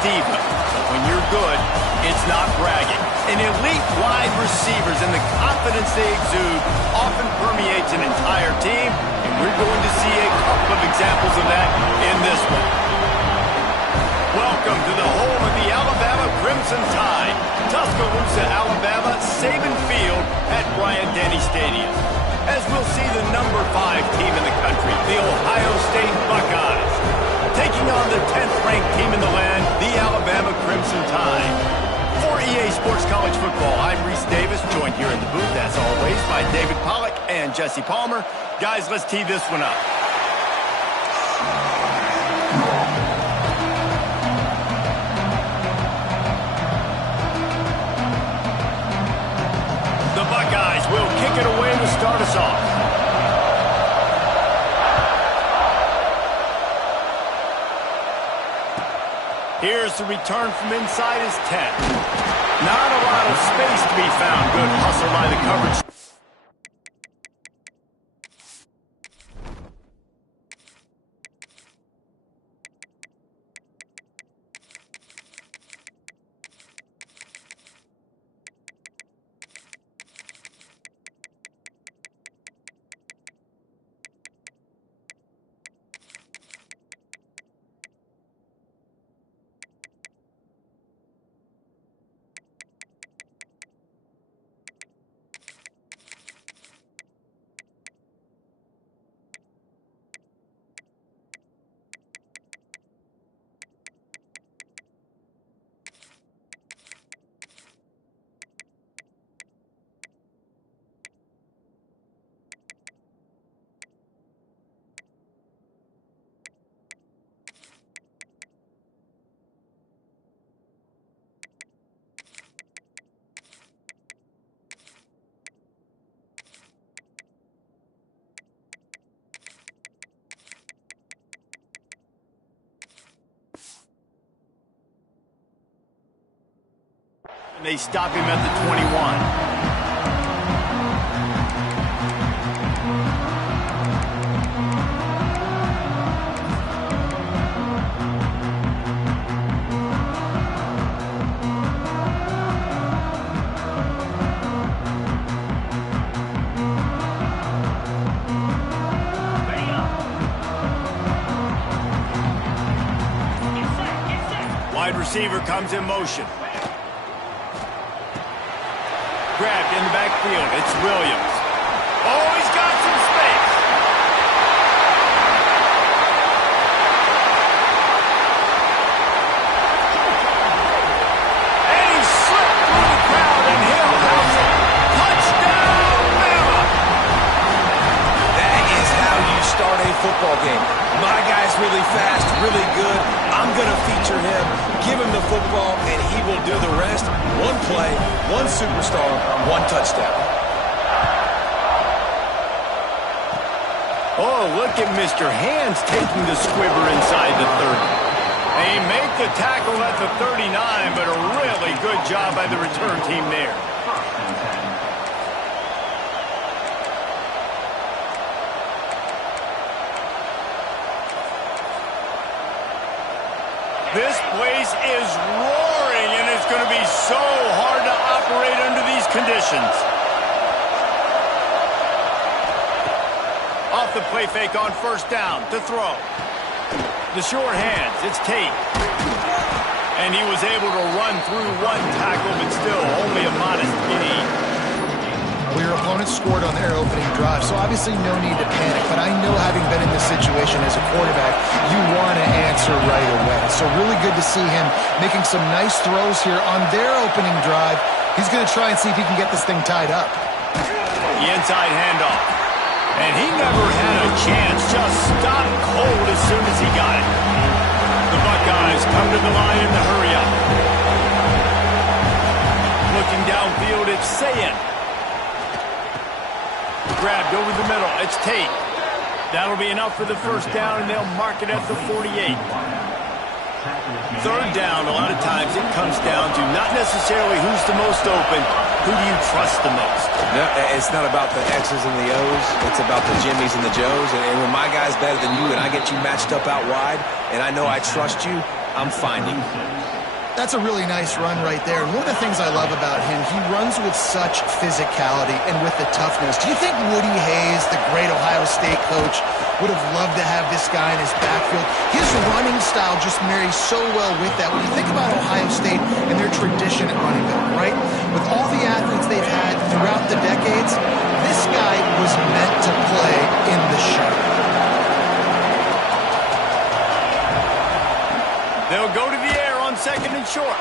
diva, but when you're good, it's not bragging. An elite wide receivers and the confidence they exude often permeates an entire team, and we're going to see a couple of examples of that in this one. Welcome to the home of the Alabama Crimson Tide, Tuscaloosa, Alabama, Saban Field at Bryant-Denny Stadium. As we'll see the number 5 team in the country, the Ohio State Buckeyes, taking on the 10th-ranked team in the land, the Alabama Crimson Tide. For EA Sports College Football, I'm Reese Davis, joined here in the booth, as always, by David Pollack and Jesse Palmer. Guys, let's tee this one up. The Buckeyes will kick it away to start us off. Here's the return from inside his 10. Not a lot of space to be found. Good hustle by the coverage. And they stop him at the 21. Wide receiver comes in motion. Grabbed in the backfield. It's Williams. Oh, he's got some space. And he slipped through the crowd, and he'll house it. Touchdown, Bama! That is how you start a football game. My guy's really fast, really good. I'm going to feature him, give him the football, and he will do the rest. One play, one superstar, one touchdown. Oh, look at Mr. Hands taking the squibber inside the 30. They make the tackle at the 39, but a really good job by the return team there. This place is roaring, and it's going to be so hard to operate under these conditions. Off the play fake on first down to throw. The short hands, it's Tate. And he was able to run through one tackle, but still only a modest gain. Well, your opponent scored on their opening drive, so obviously no need to panic. But I know, having been in this situation as a quarterback, you want to answer right away. So really good to see him making some nice throws here on their opening drive. He's going to try and see if he can get this thing tied up. The inside handoff. And he never had a chance, just stopped cold as soon as he got it. The Buckeyes come to the line in the hurry up. Looking downfield, it's Sayin. Grabbed over the middle. It's Tate. That'll be enough for the first down, and they'll mark it at the 48. Third down, a lot of times it comes down to not necessarily who's the most open, who do you trust the most? No, it's not about the X's and the O's. It's about the Jimmys and the Joes. And when my guy's better than you and I get you matched up out wide, and I know I trust you, I'm finding you. That's a really nice run right there. And one of the things I love about him, he runs with such physicality and with the toughness. Do you think Woody Hayes, the great Ohio State coach, would have loved to have this guy in his backfield? His running style just marries so well with that. When you think about Ohio State and their tradition at running back, right? With all the athletes they've had throughout the decades, this guy was meant to play in the shot. They'll go to the air on 2nd and short.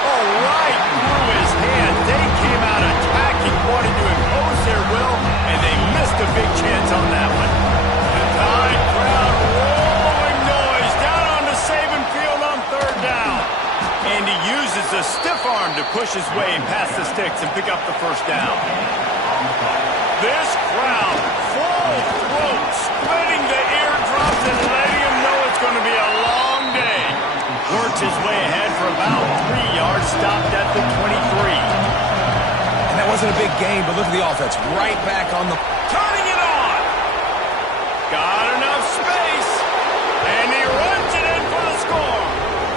Oh, right through his hand. They came out attacking, wanting to impose their will, and they missed a big chance on that one. The Tide crowd rolling noise down on the Saban field on 3rd down. And he uses the stiff arm to push his way past the sticks and pick up the 1st down. This crowd, full throat, splitting the eardrums and letting him know it's going to be a long day. Works his way ahead for about 3 yards, stopped at the 23. And that wasn't a big gain, but look at the offense. Right back on the... Turning it on! Got enough space, and he runs it in for the score.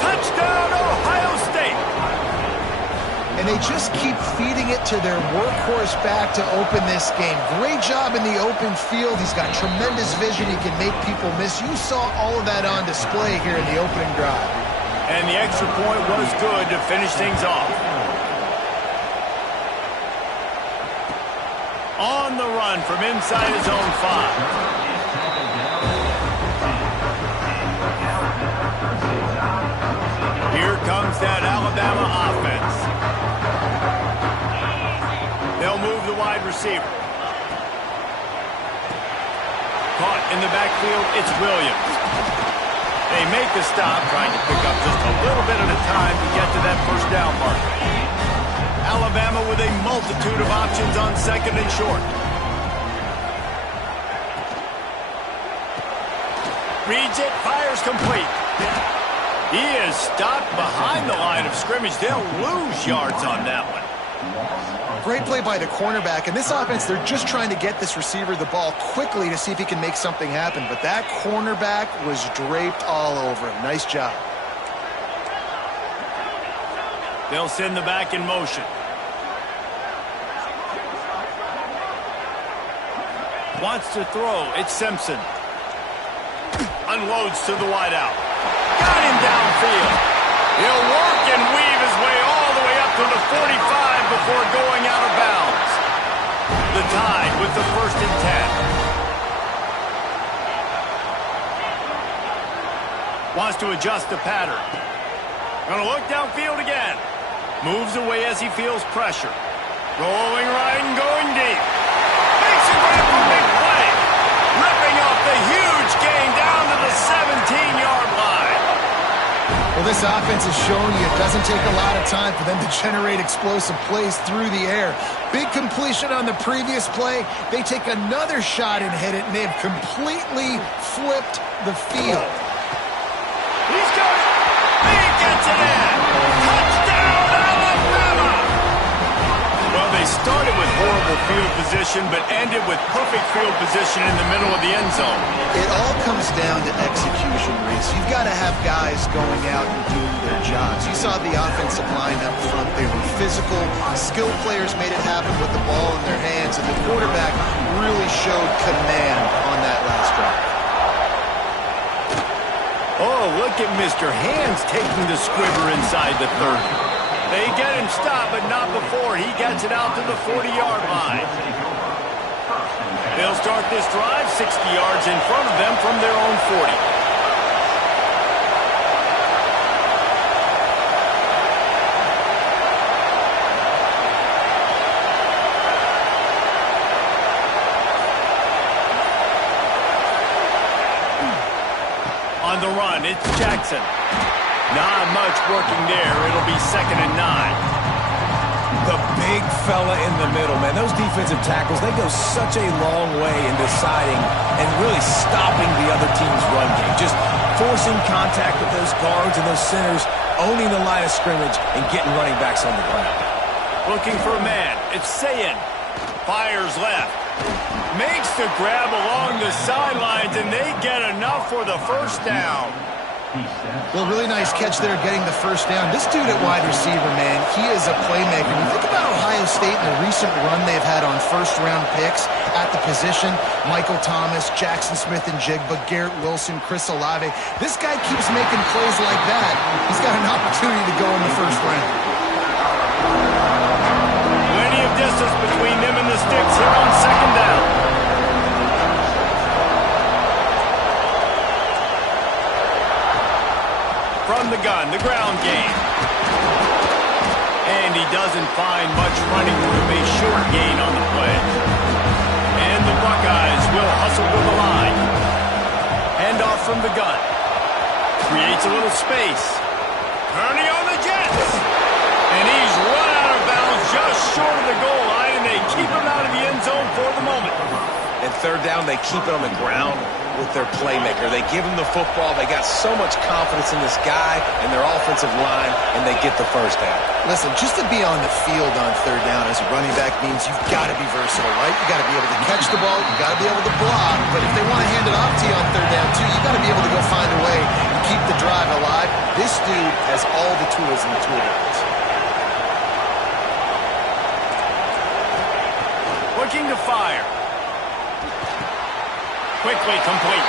Touchdown, Ohio State! And they just keep feeding it to their workhorse back to open this game. Great job in the open field. He's got tremendous vision. He can make people miss. You saw all of that on display here in the opening drive. And the extra point was good to finish things off. On the run from inside his own 5. Here comes that Alabama offense. They'll move the wide receiver. Caught in the backfield, it's Williams. They make the stop, trying to pick up just a little bit at a time to get to that 1st down marker. Alabama with a multitude of options on 2nd and short. Reads it, fires complete. He is stopped behind the line of scrimmage. They'll lose yards on that one. Great play by the cornerback. In this offense, they're just trying to get this receiver the ball quickly to see if he can make something happen. But that cornerback was draped all over him. Nice job. They'll send the back in motion. Wants to throw. It's Simpson. Unloads to the wideout. Got him downfield. He'll work and weave his way all the way up to the 45 before going out of bounds. The Tide with the 1st and 10. Wants to adjust the pattern. Gonna look downfield again. Moves away as he feels pressure. Rolling right and going deep. Makes a grab for big play. Ripping off the huge gain down to the 17-yard line. Well, this offense has shown you it doesn't take a lot of time for them to generate explosive plays through the air. Big completion on the previous play. They take another shot and hit it, and they've completely flipped the field. He's got it. He gets it in. Touchdown, Alabama! Well, they started with horrible field position, but ended with perfect field position in the middle of the end zone. It all comes down to execution, Reese. You've got to have guys going out and doing their jobs. You saw the offensive line up front. They were physical. Skilled players made it happen with the ball in their hands, and the quarterback really showed command on that last drive. Oh, look at Mr. Hands taking the squibber inside the 30. They get him stopped, but not before he gets it out to the 40-yard line. They'll start this drive 60 yards in front of them from their own 40. On the run, it's Jackson. Not much working there. It'll be 2nd and 9. The big fella in the middle, man. Those defensive tackles, they go such a long way in deciding and really stopping the other team's run game. Just forcing contact with those guards and those centers, owning the line of scrimmage, and getting running backs on the ground. Looking for a man. It's Sayin. Fires left. Makes the grab along the sidelines, and they get enough for the 1st down. Well, really nice catch there getting the first down. This dude at wide receiver, man, he is a playmaker. You think about Ohio State and the recent run they've had on first-round picks at the position. Michael Thomas, Jackson Smith-Njigba, Garrett Wilson, Chris Olave. This guy keeps making plays like that. He's got an opportunity to go in the first round. Plenty of distance between them and the sticks here on second down. From the gun, the ground game. And he doesn't find much running room, a short gain on the play. And the Buckeyes will hustle to the line. Hand off from the gun. Creates a little space. Kearney on the Jets. And he's run out of bounds just short of the goal line, and they keep him out of the end zone for the moment. And third down, they keep it on the ground with their playmaker. They give him the football. They got so much confidence in this guy and their offensive line, and they get the first down. Listen, just to be on the field on third down as a running back means you've got to be versatile, right? You've got to be able to catch the ball. You've got to be able to block. But if they want to hand it off to you on third down, too, you've got to be able to go find a way to keep the drive alive. This dude has all the tools in the toolbox. Looking to fire. Quickly complete.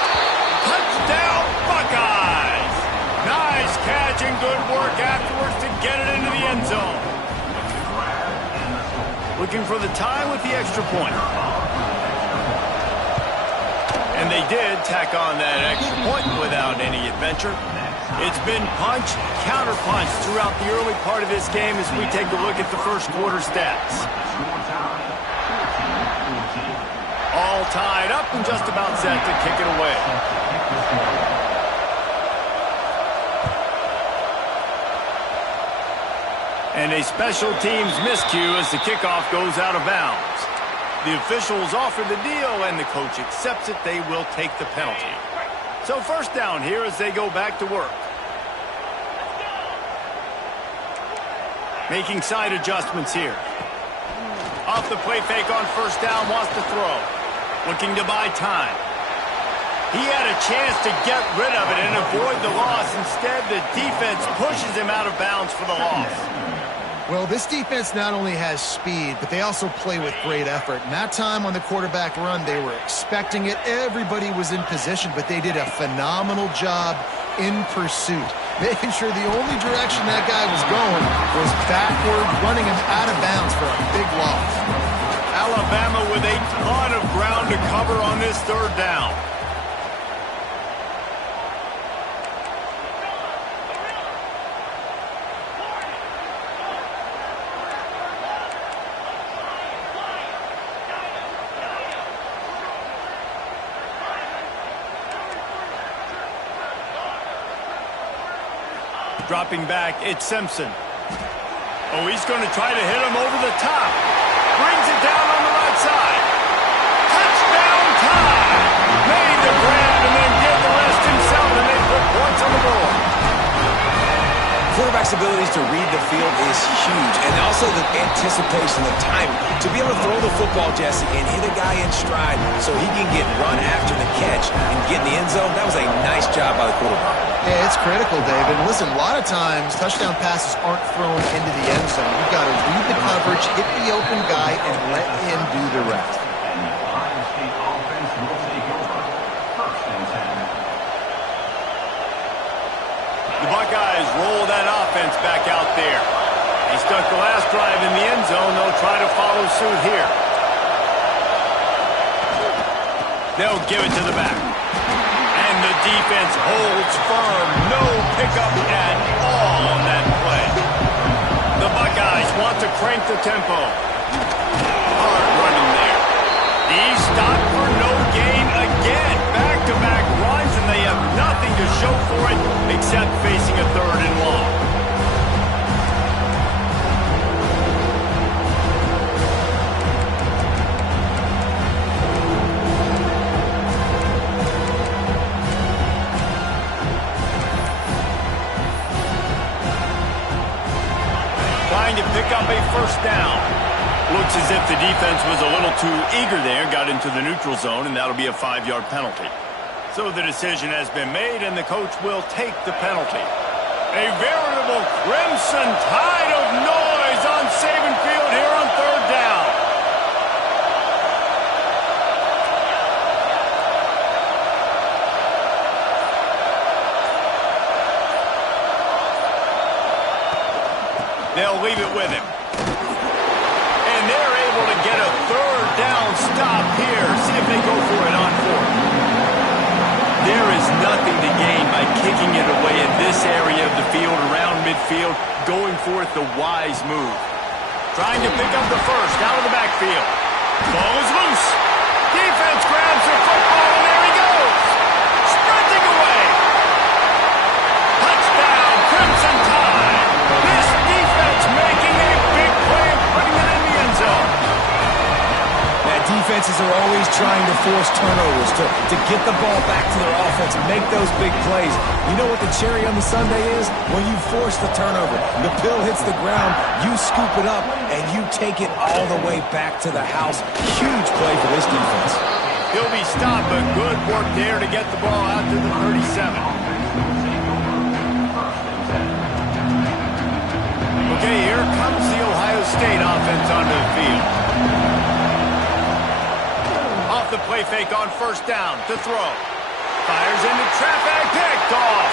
Touchdown, Buckeyes! Nice catch and good work afterwards to get it into the end zone. Looking for the tie with the extra point. And they did tack on that extra point without any adventure. It's been punch, counter-punch throughout the early part of this game as we take a look at the first quarter stats. All tied up and just about set to kick it away. And a special teams miscue as the kickoff goes out of bounds. The officials offer the deal and the coach accepts it. They will take the penalty. So first down here as they go back to work. Making side adjustments here. Off the play fake on first down, wants to throw. Looking to buy time. He had a chance to get rid of it and avoid the loss. Instead, the defense pushes him out of bounds for the loss. Well, this defense not only has speed, but they also play with great effort. And that time on the quarterback run, they were expecting it. Everybody was in position, but they did a phenomenal job in pursuit, making sure the only direction that guy was going was backward, running him out of bounds for a big loss. Alabama with a ton of ground to cover on this third down. Dropping back, it's Simpson. Oh, he's going to try to hit him over the top. Brings it down on the right side. Touchdown time! Made the grab and then did the rest himself, and they put points on the board. Quarterback's abilities to read the field is huge, and also the anticipation, the timing. To be able to throw the football, Jesse, and hit a guy in stride so he can get run after the catch and get in the end zone, that was a nice job by the quarterback. Yeah, it's critical, David. Listen, a lot of times touchdown passes aren't thrown into the end zone. You've got to read the coverage, hit the open guy, and let him do the rest. The Buckeyes roll that offense back out there. They stuck the last drive in the end zone. They'll try to follow suit here. They'll give it to the back. And the defense holds firm. No pickup at all on that play. The Buckeyes want to crank the tempo. Hard running there. He's stopped for no gain again. Back-to-back runs, and they have nothing to show for it except facing a third and long. Trying to pick up a first down. Looks as if the defense was a little too eager there, got into the neutral zone, and that'll be a 5-yard penalty. So the decision has been made, and the coach will take the penalty. A veritable crimson tide of noise on Saban Field here on third down. They'll leave it with him. And they're able to get a third down stop here. See if they go for it on fourth. There is nothing to gain by kicking it away in this area of the field around midfield, going for it the wise move. Trying to pick up the first out of the backfield. Ball is loose. Defense grabs the football, and there he goes. Sprinting away. Touchdown, Crimson Tide. This defense making a big play and putting it in the end zone. Defenses are always trying to force turnovers to get the ball back to their offense, make those big plays. You know what the cherry on the sundae is? When you force the turnover, the pill hits the ground, you scoop it up, and you take it all the way back to the house. Huge play for this defense. He'll be stopped, but good work there to get the ball out to the 37. Okay, here comes the Ohio State offense onto the field. Off the play fake on first down to throw. Fires into traffic, picked off.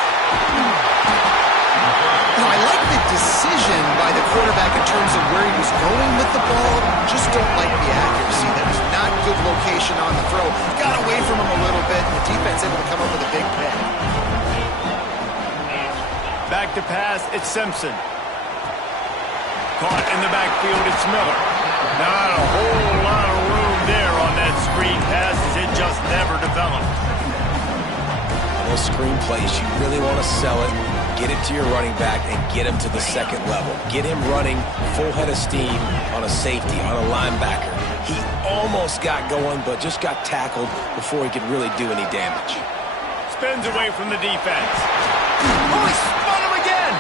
Now, I like the decision by the quarterback in terms of where he was going with the ball. Just don't like the accuracy. That was not good location on the throw. Got away from him a little bit, and the defense able to come up with a big pick. Back to pass, it's Simpson. Caught in the backfield, it's Miller. Not a whole lot of room there on that screen pass as it just never developed. Those screen plays, you really want to sell it, get it to your running back, and get him to the second level. Get him running full head of steam on a safety, on a linebacker. He almost got going, but just got tackled before he could really do any damage. Spins away from the defense. Oh, he spun him again!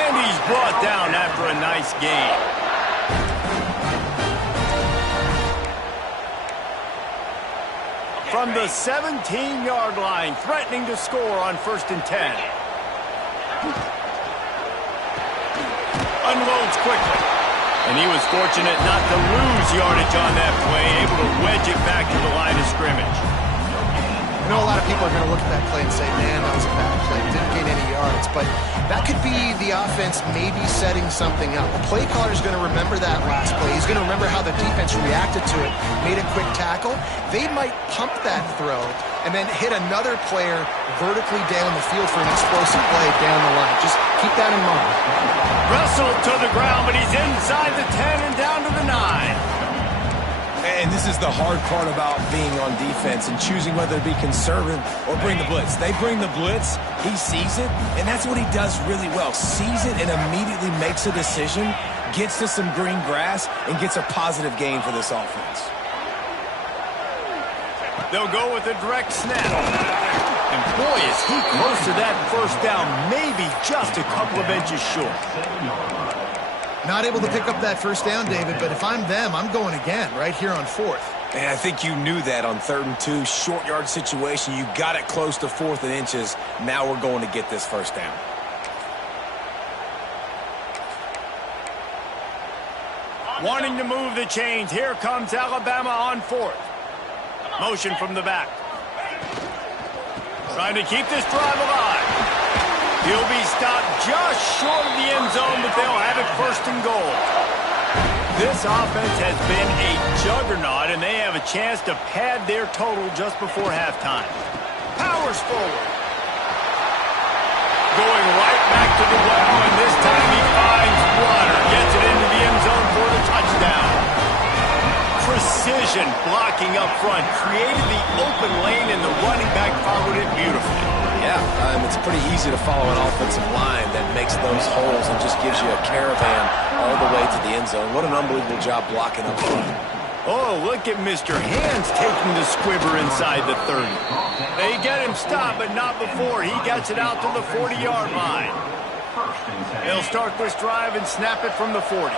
And he's brought down after a nice gain. From the 17-yard line, threatening to score on 1st and 10. Unloads quickly. And he was fortunate not to lose yardage on that play, able to wedge it back to the line of scrimmage. I know a lot of people are going to look at that play and say, man, that was a bad play. Didn't gain any yards. But that could be the offense maybe setting something up. The play caller is going to remember that last play. He's going to remember how the defense reacted to it, made a quick tackle. They might pump that throw and then hit another player vertically down the field for an explosive play down the line. Just keep that in mind. Russell to the ground, but he's inside the 10 and down to the 9. And this is the hard part about being on defense and choosing whether to be conservative or bring the blitz. They bring the blitz, he sees it, and that's what he does really well. Sees it and immediately makes a decision, gets to some green grass, and gets a positive gain for this offense. They'll go with a direct snap. And boy, is he close to that first down, maybe just a couple of inches short. Not able to pick up that first down, David, but if I'm them, I'm going again right here on 4th. And I think you knew that on 3rd and 2, short yard situation. You got it close to 4th and inches. Now we're going to get this first down. Wanting to move the chains. Here comes Alabama on 4th. Motion from the back. Trying to keep this drive alive. He'll be stopped just short of the end zone, but they'll have it 1st and goal. This offense has been a juggernaut, and they have a chance to pad their total just before halftime. Powers forward. Going right back to the well, and this time he finds water. Gets it into the end zone for the touchdown. Precision blocking up front. Created the open lane, and the running back followed it beautifully. Yeah, it's pretty easy to follow an offensive line that makes those holes and just gives you a caravan all the way to the end zone. What an unbelievable job blocking up front. Oh, look at Mr. Hands taking the squibber inside the 30. They get him stopped, but not before. He gets it out to the 40-yard line. They'll start this drive and snap it from the 40.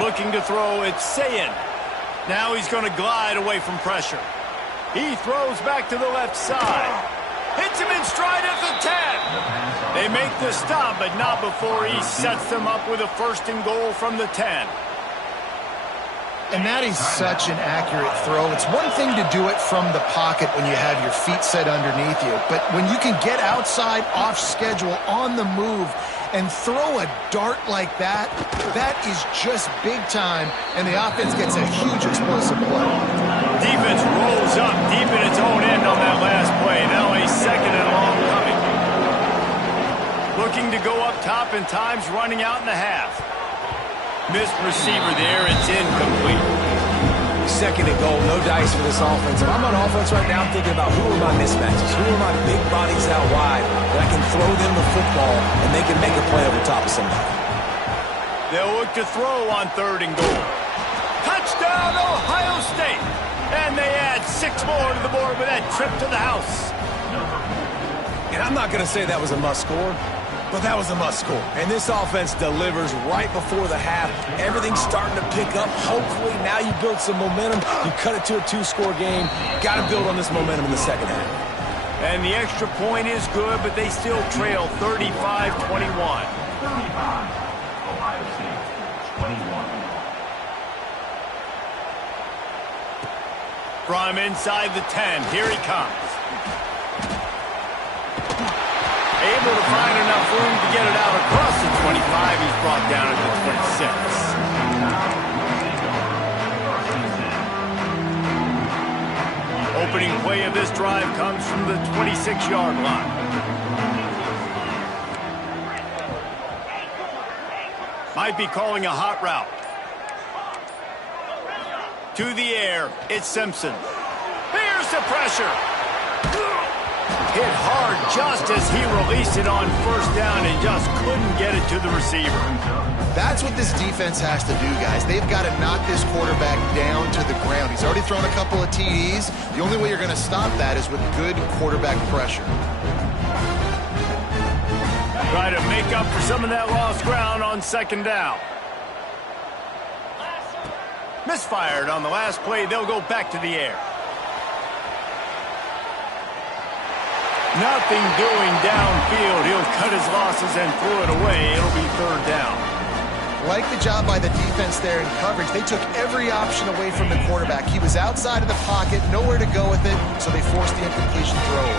Looking to throw, it's Sayin. Now he's going to glide away from pressure. He throws back to the left side. Hits him in stride at the 10. They make the stop, but not before he sets them up with a 1st and goal from the 10. And that is such an accurate throw. It's one thing to do it from the pocket when you have your feet set underneath you, but when you can get outside, off schedule, on the move, and throw a dart like that, that is just big time, and the offense gets a huge explosive play. Defense rolls up deep in its own end on that last play. Now a 2nd and long coming. Looking to go up top, and time's running out in the half. Missed receiver there. It's incomplete. 2nd and goal, no dice for this offense. If I'm on offense right now, I'm thinking about who are my mismatches, who are my big bodies out wide that I can throw them the football and they can make a play over top of somebody. They'll look to throw on 3rd and goal. Touchdown, Ohio State! And they add 6 more to the board with that trip to the house. And I'm not going to say that was a must score, but that was a must score. And this offense delivers right before the half. Everything's starting to pick up. Hopefully now you build some momentum. You cut it to a 2-score game. Got to build on this momentum in the 2nd half. And the extra point is good, but they still trail 35-21. Ohio State, 21. From inside the 10, here he comes. Able to find enough room to get it out across the 25. He's brought down at the 26. Opening play of this drive comes from the 26-yard line. Might be calling a hot route. To the air, it's Simpson. Here's the pressure. Hit hard just as he released it on 1st down and just couldn't get it to the receiver. That's what this defense has to do, guys. They've got to knock this quarterback down to the ground. He's already thrown a couple of TDs. The only way you're going to stop that is with good quarterback pressure. Try to make up for some of that lost ground on 2nd down. Misfired on the last play. They'll go back to the air. Nothing doing downfield. He'll cut his losses and throw it away. It'll be 3rd down. Like the job by the defense there in coverage. They took every option away from the quarterback. He was outside of the pocket, nowhere to go with it, so they forced the incompletion throw.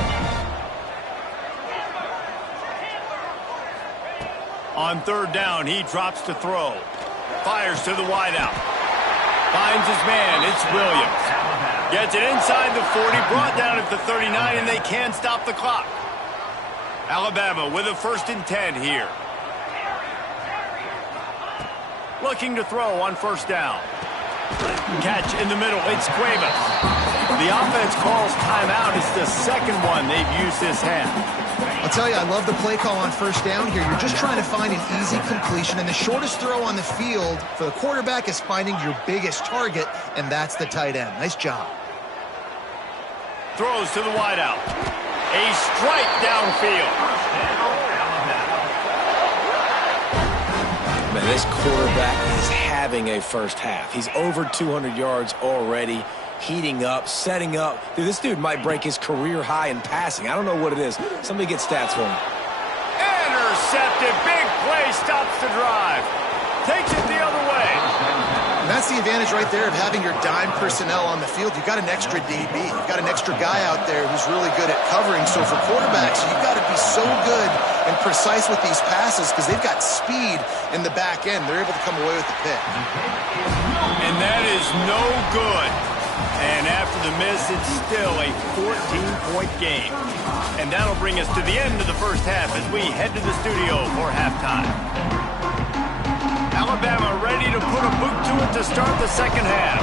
On 3rd down, he drops to throw. Fires to the wideout. Finds his man. It's Williams. Gets it inside the 40, brought down at the 39, and they can't stop the clock. Alabama with a 1st and 10 here. Looking to throw on 1st down. Catch in the middle. It's Cuevas. The offense calls timeout. It's the 2nd one they've used this half. I'll tell you, I love the play call on 1st down here. You're just trying to find an easy completion, and the shortest throw on the field for the quarterback is finding your biggest target, and that's the tight end. Nice job. Throws to the wideout. A strike downfield. Man, this quarterback is having a 1st half. He's over 200 yards already. Heating up, setting up. Dude, this dude might break his career high in passing. I don't know what it is. Somebody get stats for him. Intercepted. Big play. Stops the drive. Takes it the other way. And that's the advantage right there of having your dime personnel on the field. You've got an extra DB. You've got an extra guy out there who's really good at covering. So for quarterbacks, you've got to be so good and precise with these passes because they've got speed in the back end. They're able to come away with the pick. And that is no good. And after the miss, it's still a 14-point game. And that'll bring us to the end of the 1st half as we head to the studio for halftime. Alabama ready to put a boot to it to start the 2nd half.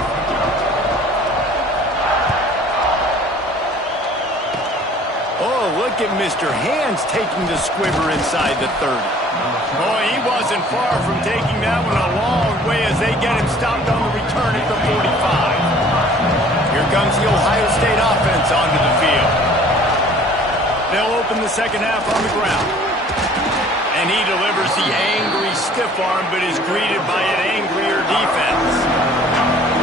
Oh, look at Mr. Hands taking the squibber inside the 30. Boy, he wasn't far from taking that one a long way as they get him stopped on the return at the 45. Here comes the Ohio State offense onto the field. They'll open the 2nd half on the ground. And he delivers the angry stiff arm, but is greeted by an angrier defense.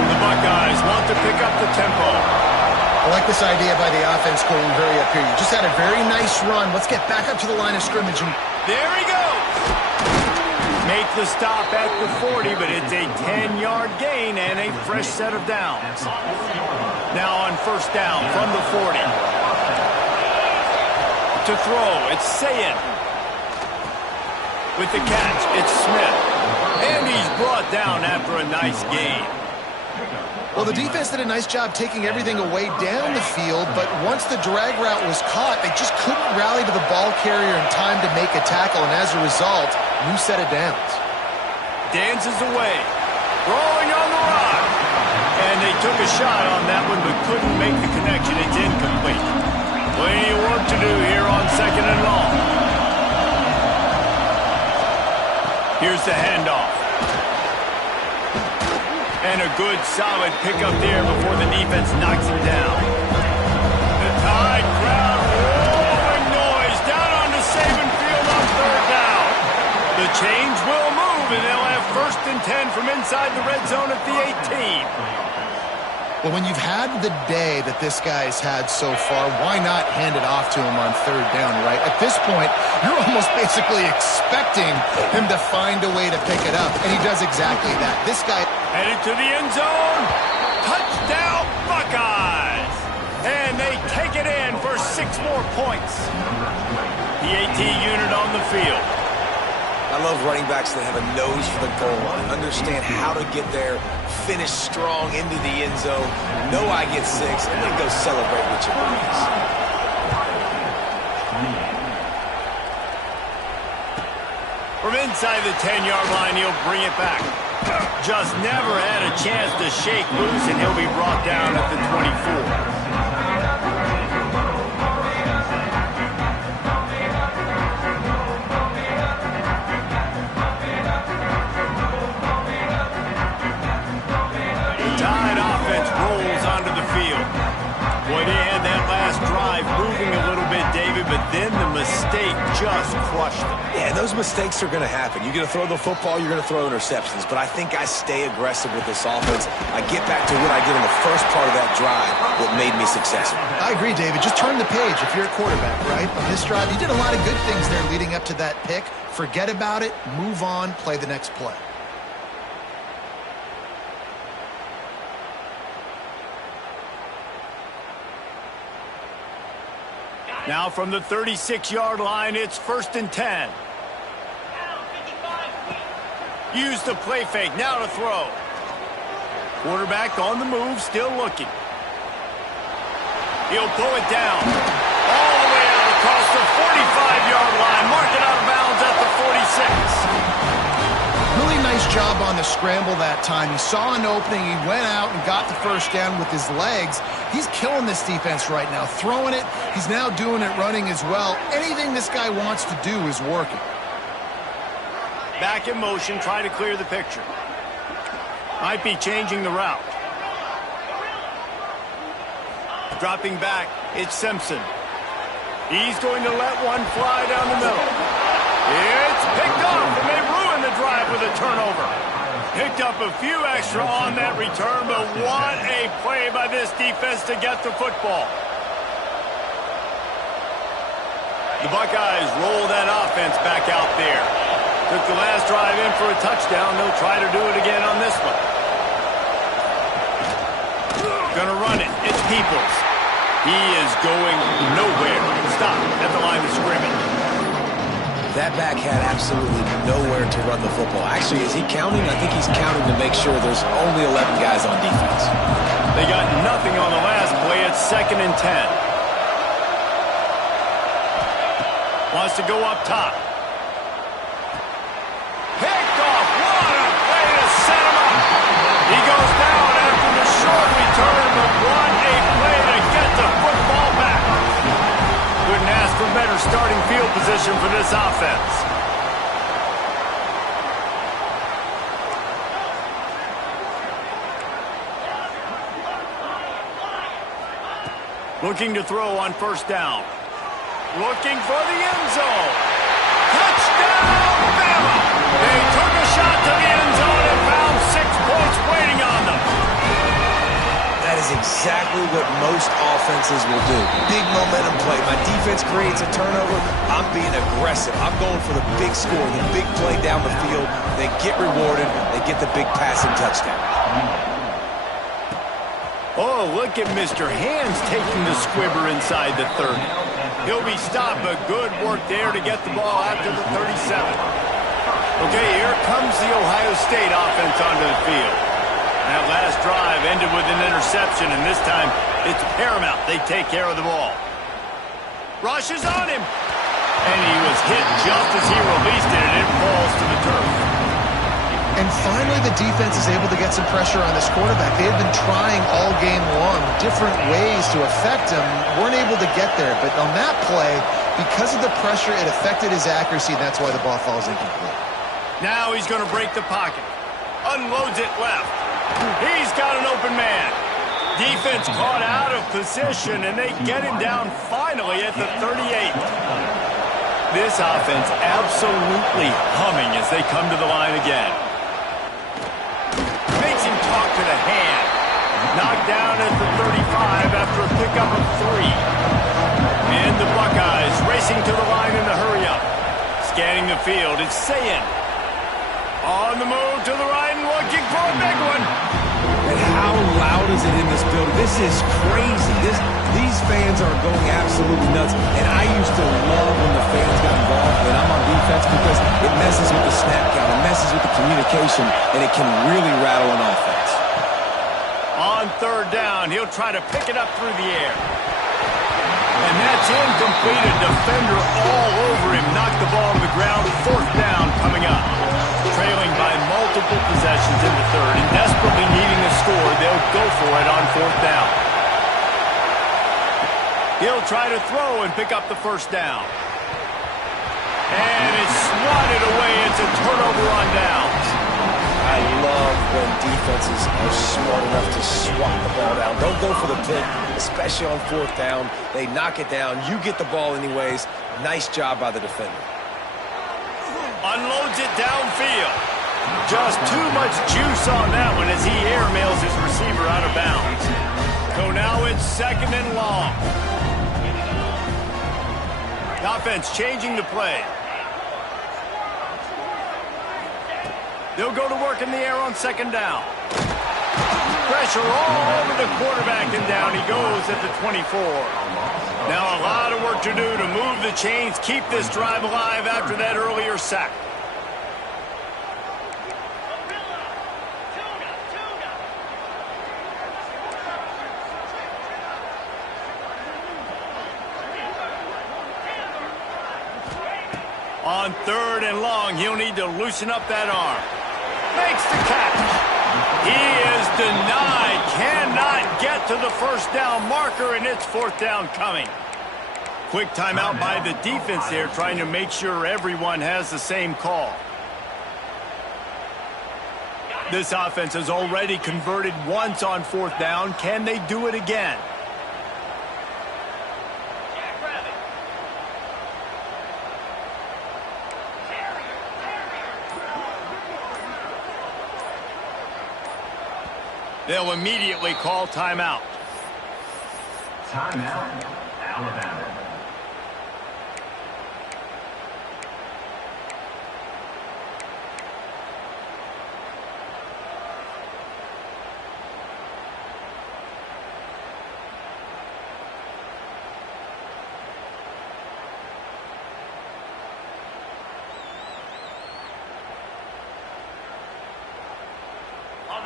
The Buckeyes to pick up the tempo. I like this idea by the offense going very up here. You just had a very nice run. Let's get back up to the line of scrimmage. And there he goes. Make the stop at the 40, but it's a 10-yard gain and a fresh set of downs. Now on first down from the 40. To throw, it's Sayin. With the catch, it's Smith. And he's brought down after a nice gain. Well, the defense did a nice job taking everything away down the field, but once the drag route was caught, they just couldn't rally to the ball carrier in time to make a tackle, and as a result, new set of downs. Dances away, throwing on the run. And they took a shot on that one, but couldn't make the connection. It's incomplete. Plenty of work to do here on second and long. Here's the handoff. And a good, solid pickup there before the defense knocks him down. The Tide crowd roaring noise down onto Saban Field on third down. The chains will move, and they'll have first and 10 from inside the red zone at the 18. Well, when you've had the day that this guy's had so far, why not hand it off to him on third down, right? At this point, you're almost basically expecting him to find a way to pick it up, and he does exactly that. This guy headed to the end zone. Touchdown, Buckeyes! And they take it in for 6 more points. The AT unit on the field. I love running backs that have a nose for the goal line, understand how to get there, finish strong into the end zone, know I get 6, and then go celebrate with your buddies. From inside the 10-yard line, he'll bring it back. Just never had a chance to shake loose, and he'll be brought down at the 24. Boy, they had that last drive moving a little bit, David, but then the mistake just crushed them. Yeah, those mistakes are going to happen. You're going to throw the football, you're going to throw interceptions, but I think I stay aggressive with this offense. I get back to what I did in the first part of that drive that made me successful. I agree, David. Just turn the page if you're a quarterback, right? On this drive, you did a lot of good things there leading up to that pick. Forget about it, move on, play the next play. Now from the 36-yard line, it's first and 10. Use the play fake, now to throw. Quarterback on the move, still looking. He'll pull it down. All the way out across the 45-yard line. Mark it out of bounds at the 46. Really nice job on the scramble that time. He saw an opening, he went out and got the first down with his legs. He's killing this defense right now, throwing it. He's now doing it running as well. Anything this guy wants to do is working. Back in motion, try to clear the picture. Might be changing the route. Dropping back, it's Simpson. He's going to let one fly down the middle. It's picked up, and they ruin the drive with a turnover. Picked up a few extra on that return, but what a play by this defense to get the football. The Buckeyes roll that offense back out there. Took the last drive in for a touchdown. They'll try to do it again on this one. Gonna run it. It's Peoples. He is going nowhere. Stop at the line of scrimmage. That back had absolutely nowhere to run the football. Actually, is he counting? I think he's counting to make sure there's only 11 guys on defense. They got nothing on the last play. It's second and 10. Wants to go up top. Picked off. What a play to set him up. He goes down after the short return, but what a play to get the football back. Couldn't ask for better starting field position for this offense. Looking to throw on first down. Looking for the end zone. Touchdown, Bama! They took a shot to the end zone and found 6 points waiting on them. exactly what most offenses will do. Big momentum play. My defense creates a turnover. I'm being aggressive. I'm going for the big score, the big play down the field. They get rewarded. They get the big passing touchdown. Oh, look at Mr. Hands taking the squibber inside the 30. He'll be stopped, but good work there to get the ball out to the 37. Okay, here comes the Ohio State offense onto the field. That last drive ended with an interception, and this time it's paramount they take care of the ball. Rush is on him. And he was hit just as he released it, and it falls to the turf. And finally, the defense is able to get some pressure on this quarterback. They had been trying all game long different ways to affect him, weren't able to get there. But on that play, because of the pressure, it affected his accuracy, and that's why the ball falls incomplete. Now he's going to break the pocket. Unloads it left. He's got an open man. Defense caught out of position, and they get him down finally at the 38. This offense absolutely humming as they come to the line again. Makes him talk to the hand. Knocked down at the 35 after a pickup of 3. And the Buckeyes racing to the line in the hurry-up. Scanning the field, it's Sayin. On the move to the right and looking for a big one. And how loud is it in this building? This is crazy. These fans are going absolutely nuts. And I used to love when the fans got involved when I'm on defense because it messes with the snap count, it messes with the communication, and it can really rattle an offense. On third down, he'll try to pick it up through the air. And that's incomplete. A defender all over him. Knocked the ball on the ground. Fourth down coming up. Trailing by multiple possessions in the third and desperately needing a score, they'll go for it on fourth down. He'll try to throw and pick up the first down. And it's swatted away. It's a turnover on downs. I love when defenses are smart enough to swat the ball down. Don't go for the pick, especially on fourth down. They knock it down. You get the ball anyways. Nice job by the defender. Unloads it downfield. Just too much juice on that one as he airmails his receiver out of bounds. So now it's second and long. The offense changing the play. They'll go to work in the air on second down. Pressure all over the quarterback, and down he goes at the 24. Now a lot of work to do to move the chains, keep this drive alive after that earlier sack. On third and long, he'll need to loosen up that arm. Makes the catch. He is denied. Cannot get to the first down marker, and it's fourth down coming. Quick timeout by the defense there, trying to make sure everyone has the same call. This offense has already converted once on fourth down. Can they do it again? They'll immediately call timeout. Timeout, Alabama.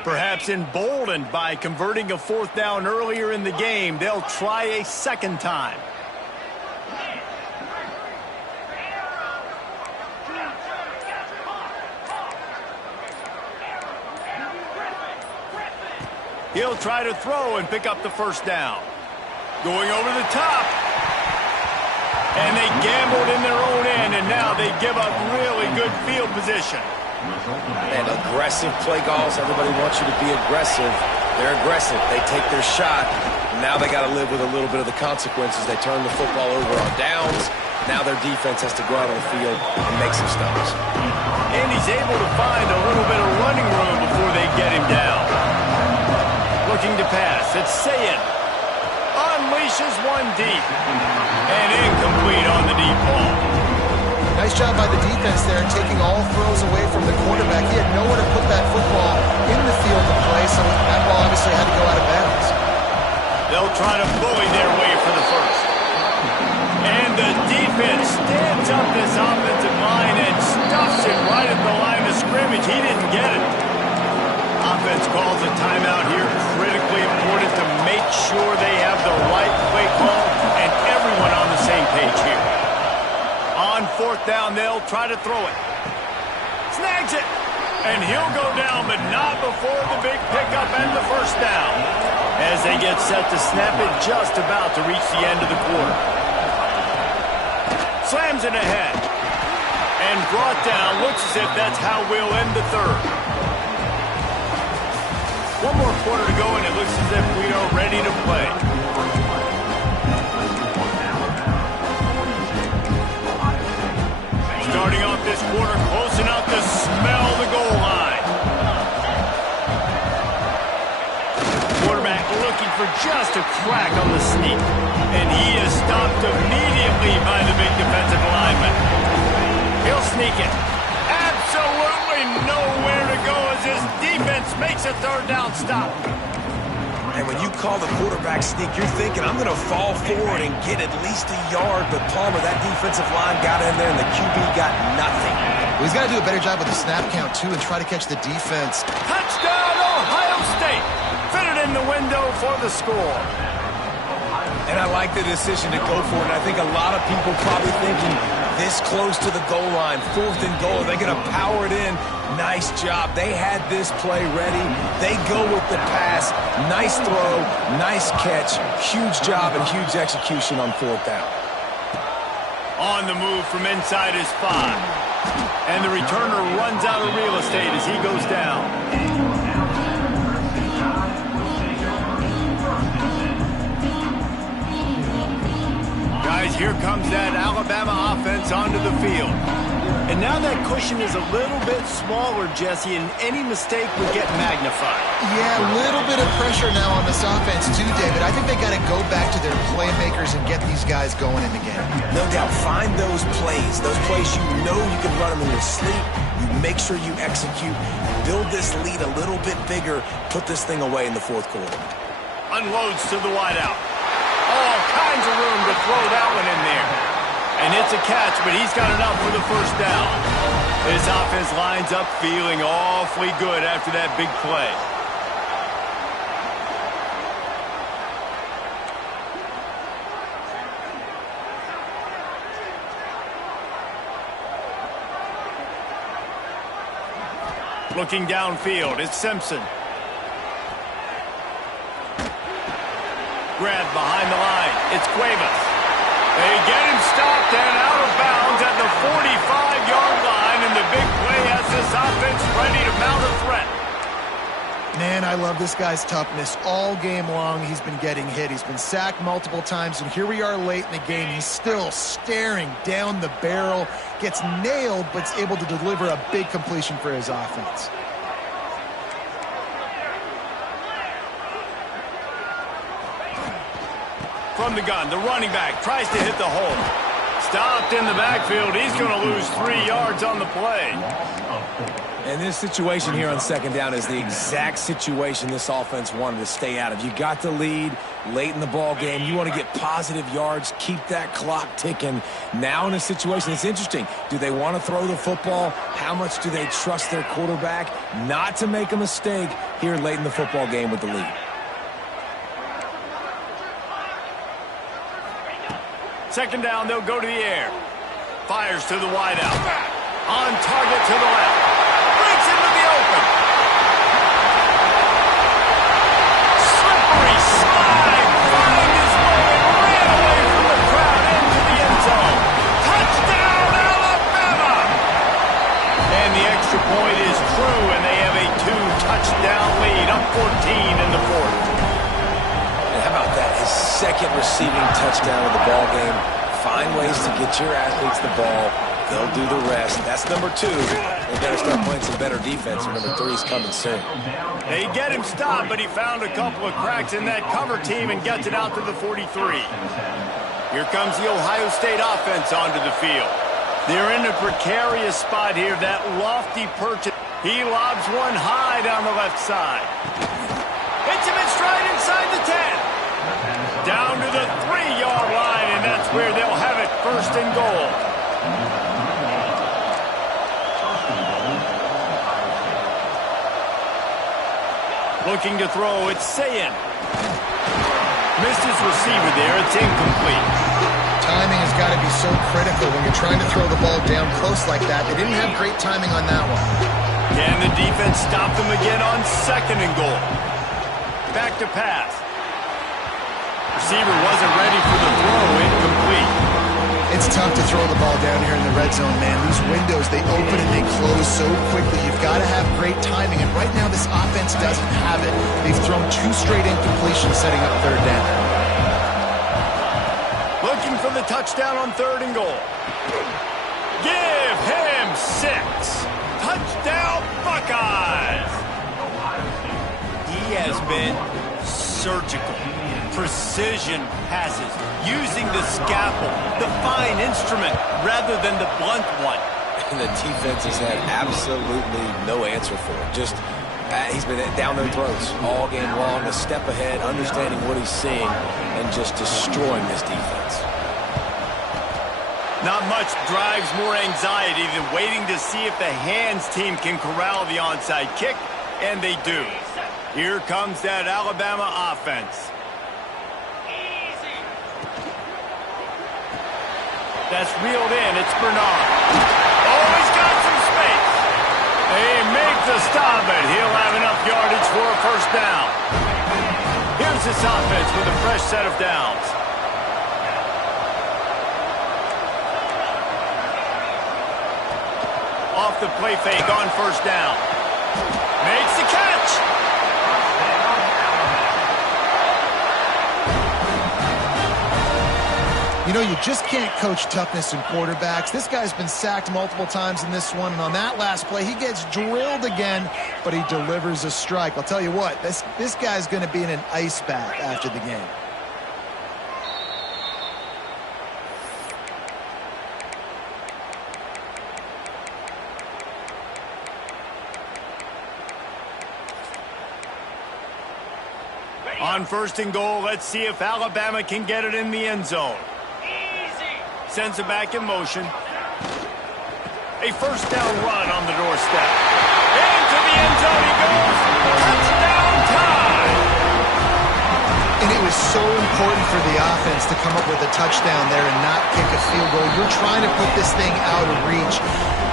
Perhaps emboldened by converting a fourth down earlier in the game, they'll try a second time. He'll try to throw and pick up the first down. Going over the top. And they gambled in their own end, and now they give up really good field position. And aggressive play calls. Everybody wants you to be aggressive. They're aggressive. They take their shot. Now they got to live with a little bit of the consequences. They turn the football over on downs. Now their defense has to go out on the field and make some stops. And he's able to find a little bit of running room before they get him down. Look looking to pass. It's Sayin. Unleashes one deep. And incomplete on the deep ball. Nice job by the defense there, taking all throws away from the quarterback. He had nowhere to put that football in the field of play, so that ball obviously had to go out of bounds. They'll try to bully their way for the first. And the defense stands up this offensive line and stuffs it right at the line of scrimmage. He didn't get it. Offense calls a timeout here. Critically important to make sure they have the right play call and everyone on the same page here. On fourth down, they'll try to throw it. Snags it. And he'll go down, but not before the big pickup and the first down. As they get set to snap it, just about to reach the end of the quarter. Slams it ahead. And brought down. Looks as if that's how we'll end the third. One more quarter to go, and it looks as if we are ready to play. Starting off this quarter, close enough to smell the goal line. Quarterback looking for just a crack on the sneak. And he is stopped immediately by the big defensive lineman. He'll sneak it. Absolutely nowhere to go as his defense makes a third down stop. And when you call the quarterback sneak, you're thinking, I'm going to fall forward and get at least a yard. But Palmer, that defensive line got in there, and the QB got nothing. Well, he's got to do a better job with the snap count, too, and try to catch the defense. Touchdown, Ohio State. Fitted in the window for the score. And I like the decision to go for it. And I think a lot of people probably thinking this close to the goal line, fourth and goal, are they going to power it in? Nice job. They had this play ready. They go with the pass. Nice throw, nice catch. Huge job and huge execution on fourth down. On the move from inside his 5. And the returner runs out of real estate as he goes down. Guys, here comes that Alabama offense onto the field. And now that cushion is a little bit smaller, Jesse, and any mistake would get magnified. Yeah, a little bit of pressure now on this offense too, David. I think they got to go back to their playmakers and get these guys going in the game. No doubt. Find those plays you know you can run them in your sleep. You make sure you execute. Build this lead a little bit bigger. Put this thing away in the fourth quarter. Unloads to the wideout. All kinds of room to throw that one in there. And it's a catch, but he's got enough for the first down. His offense lines up feeling awfully good after that big play. Looking downfield, it's Simpson. Grabbed behind the line, it's Cuevas. They get him stopped and out of bounds at the 45-yard line, and the big play has this offense ready to mount a threat. Man, I love this guy's toughness. All game long, he's been getting hit. He's been sacked multiple times, and here we are late in the game. He's still staring down the barrel, gets nailed, but is able to deliver a big completion for his offense. From the gun, the running back tries to hit the hole. Stopped in the backfield. He's going to lose 3 yards on the play. And this situation here on second down is the exact situation this offense wanted to stay out of. You got the lead late in the ball game. You want to get positive yards, keep that clock ticking. Now in a situation, it's interesting. Do they want to throw the football? How much do they trust their quarterback not to make a mistake here late in the football game with the lead? Second down, they'll go to the air. Fires to the wideout. On target to the left. Breaks into the open. Slippery slide. Find his way and ran away from the crowd into the end zone. Touchdown, Alabama! And the extra point is true, and they have a 2-touchdown lead, up 14 in the fourth. How about that? His second receiving touchdown of the ball game. Find ways to get your athletes the ball. They'll do the rest. That's number 2. They better start playing some better defense, or number 3 is coming soon. They get him stopped, but he found a couple of cracks in that cover team and gets it out to the 43. Here comes the Ohio State offense onto the field. They're in a precarious spot here, that lofty perch. He lobs one high down the left side. Hits him in stride inside the 10. Down to the 3-yard line, and that's where they'll have it, first and goal. Looking to throw, it's Sayin. Missed his receiver there, it's incomplete. Timing has got to be so critical when you're trying to throw the ball down close like that. They didn't have great timing on that one. Can the defense stop them again on second and goal? Back to pass. Receiver wasn't ready for the throw, incomplete. It's tough to throw the ball down here in the red zone, man. These windows, they open and they close so quickly. You've got to have great timing, and right now this offense doesn't have it. They've thrown 2 straight incompletions setting up third down. Looking for the touchdown on third and goal. Give him 6. Touchdown, Buckeyes! He has been surgical. Precision passes, using the scalpel, the fine instrument, rather than the blunt one. And the defense has had absolutely no answer for it. Just, he's been down their throats all game long, a step ahead, understanding what he's seeing, and just destroying this defense. Not much drives more anxiety than waiting to see if the hands team can corral the onside kick, and they do. Here comes that Alabama offense. That's reeled in. It's Bernard. Oh, he's got some space. They make the stop, but he'll have enough yardage for a first down. Here's this offense with a fresh set of downs. Off the play fake on first down. Makes the catch. You know, you just can't coach toughness in quarterbacks. This guy's been sacked multiple times in this one, and on that last play, he gets drilled again, but he delivers a strike. I'll tell you what, this guy's going to be in an ice bath after the game. On first and goal, let's see if Alabama can get it in the end zone. Sends it back in motion. A first down run on the doorstep. Into the end zone he goes. Touchdown time! And it was so important for the offense to come up with a touchdown there and not kick a field goal. You're trying to put this thing out of reach.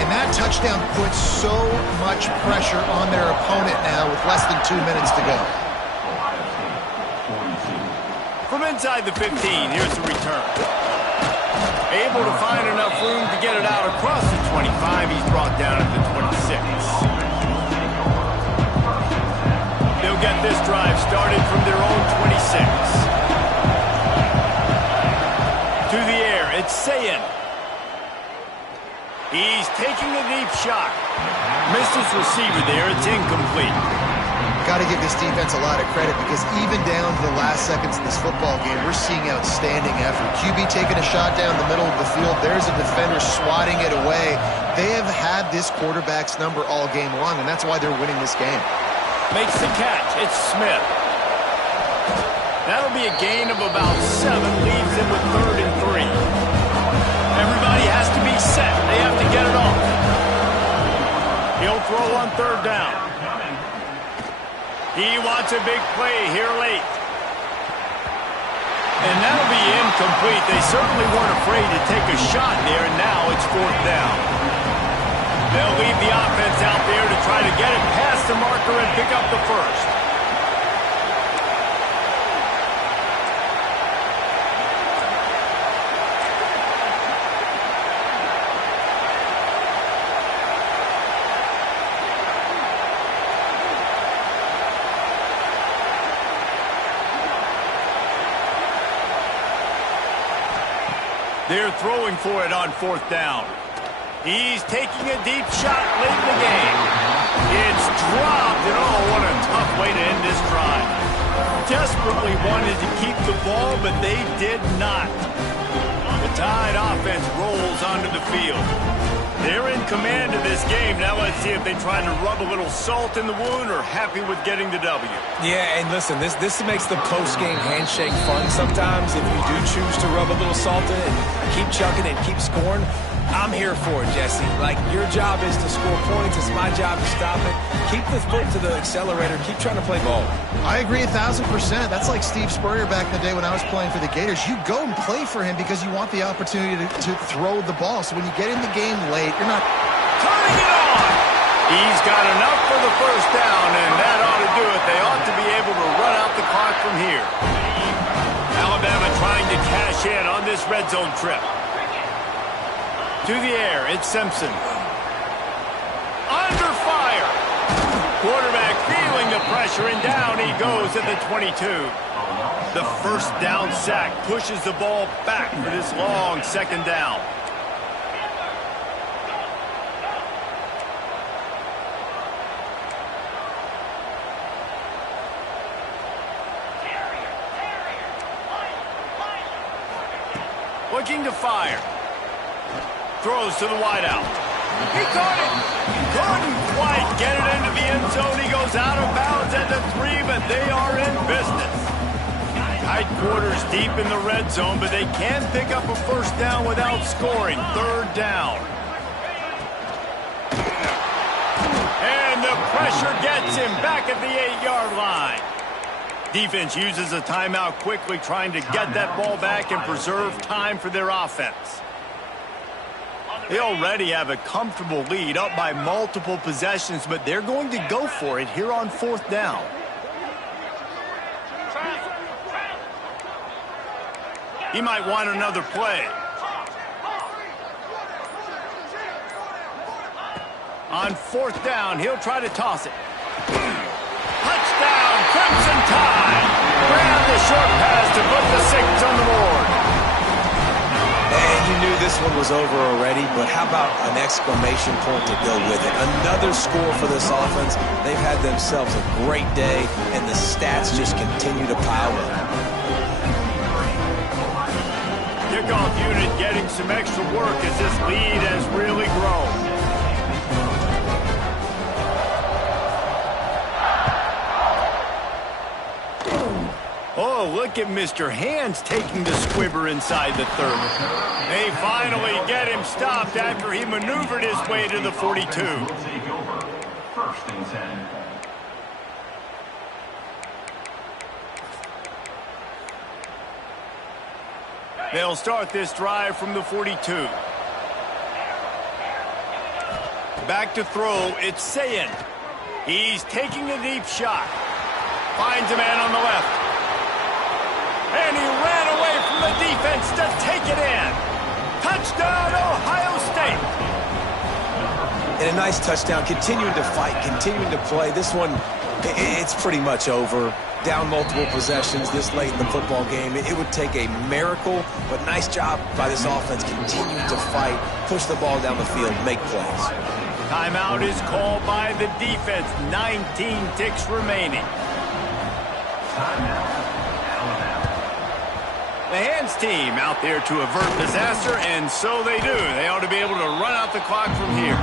And that touchdown puts so much pressure on their opponent now with less than 2 minutes to go. From inside the 15, here's the return. Able to find enough room to get it out across the 25. He's brought down at the 26. They'll get this drive started from their own 26. To the air, it's Sayin. He's taking a deep shot. Missed his receiver there. It's incomplete. Got to give this defense a lot of credit because even down to the last seconds of this football game, we're seeing outstanding effort. QB taking a shot down the middle of the field. There's a defender swatting it away. They have had this quarterback's number all game long, and that's why they're winning this game. Makes the catch. It's Smith. That'll be a gain of about 7. Leaves him with 3rd and 3. Everybody has to be set. They have to get it off. He'll throw on 3rd down. He wants a big play here late. And that'll be incomplete. They certainly weren't afraid to take a shot there, and now it's 4th down. They'll leave the offense out there to try to get it past the marker and pick up the first. They're throwing for it on 4th down. He's taking a deep shot late in the game. It's dropped, and oh, what a tough way to end this drive. Desperately wanted to keep the ball, but they did not. The Tide offense rolls onto the field. They're in command of this game. Now let's see if they try to rub a little salt in the wound or happy with getting the W. Yeah, and listen, this makes the post-game handshake fun sometimes. If you do choose to rub a little salt in and keep chucking and keep scoring, I'm here for it, Jesse. Like, your job is to score points. It's my job to stop it. Keep the foot to the accelerator. Keep trying to play ball. I agree 1,000%. That's like Steve Spurrier back in the day when I was playing for the Gators. You go and play for him because you want the opportunity to throw the ball. So when you get in the game late, you're not... Turning it on! He's got enough for the first down, and that ought to do it. They ought to be able to run out the clock from here. Alabama trying to cash in on this red zone trip. To the air, it's Simpson. Under fire. Quarterback feeling the pressure, and down he goes at the 22. The first down sack pushes the ball back for this long second down. Looking to fire. Throws to the wideout. He caught it. Couldn't quite get it into the end zone. He goes out of bounds at the 3, but they are in business. Tight quarters deep in the red zone, but they can pick up a first down without scoring. Third down. And the pressure gets him back at the 8-yard line. Defense uses a timeout quickly, trying to get that ball back and preserve time for their offense. They already have a comfortable lead, up by multiple possessions, but they're going to go for it here on fourth down. He might want another play. On fourth down, he'll try to toss it. Touchdown, Crimson Tide! Grab the short pass to put the 6 on the board. And you knew this one was over already, but how about an exclamation point to go with it? Another score for this offense. They've had themselves a great day, and the stats just continue to pile up. Kickoff unit getting some extra work as this lead has really grown. Oh, look at Mr. Hands taking the squibber inside the 30. They finally get him stopped after he maneuvered his way to the 42. First and 10. They'll start this drive from the 42. Back to throw, it's Sayin. He's taking a deep shot. Finds a man on the left. And he ran away from the defense to take it in. Touchdown, Ohio State. And a nice touchdown, continuing to fight, continuing to play. This one, it's pretty much over. Down multiple possessions this late in the football game. It would take a miracle, but nice job by this offense continuing to fight, push the ball down the field, make plays. Timeout is called by the defense. 19 ticks remaining. The Hands team out there to avert disaster, and so they do. They ought to be able to run out the clock from here.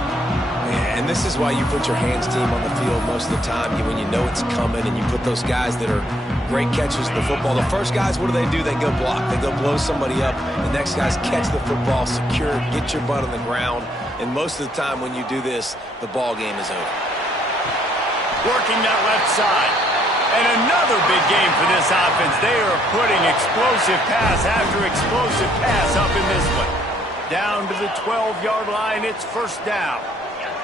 Yeah, and this is why you put your Hands team on the field most of the time when you know it's coming, and you put those guys that are great catchers of the football. The first guys, what do? They go block. They go blow somebody up. The next guys catch the football, secure it, get your butt on the ground. And most of the time when you do this, the ball game is over. Working that left side. And another big game for this offense. They are putting explosive pass after explosive pass up in this one. Down to the 12-yard line, it's first down.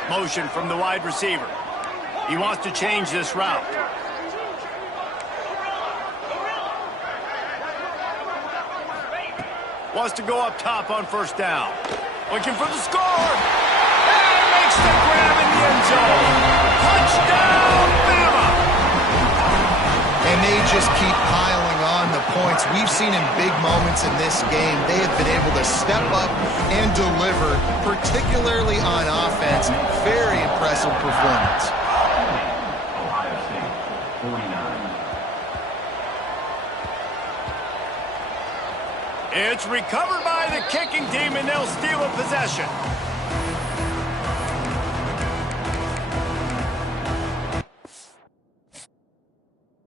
Motion from the wide receiver. He wants to change this route. Wants to go up top on first down. Looking for the score. And makes the grab in the end zone. Touchdown, Bama! And they just keep piling on the points. We've seen in big moments in this game, they have been able to step up and deliver, particularly on offense. Very impressive performance. Ohio State, 49. It's recovered by the kicking team, and they'll steal a possession.